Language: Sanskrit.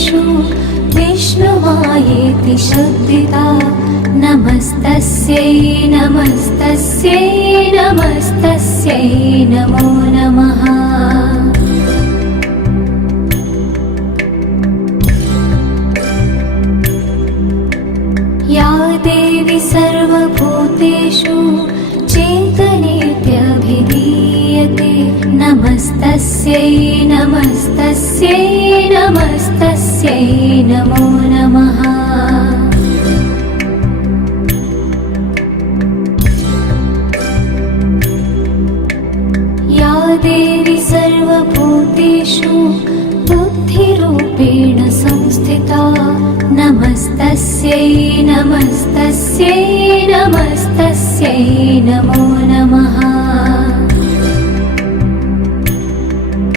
भूतेषु विष्णुमायेति शब्दिता नमस्तस्यै नमस्तस्यै नमस्तस्यै नमो नमः। या देवी सर्वभूतेषु चेतनेत्यभिधीयते नमस्तस्यै नमस्तस्यै नमस्तस्यै नमो नमः। या देवी सर्वभूतेषु बुद्धिरूपेण संस्थिता नमस्तस्यै नमस्तस्यै नमस्तस्यै नमो नमः।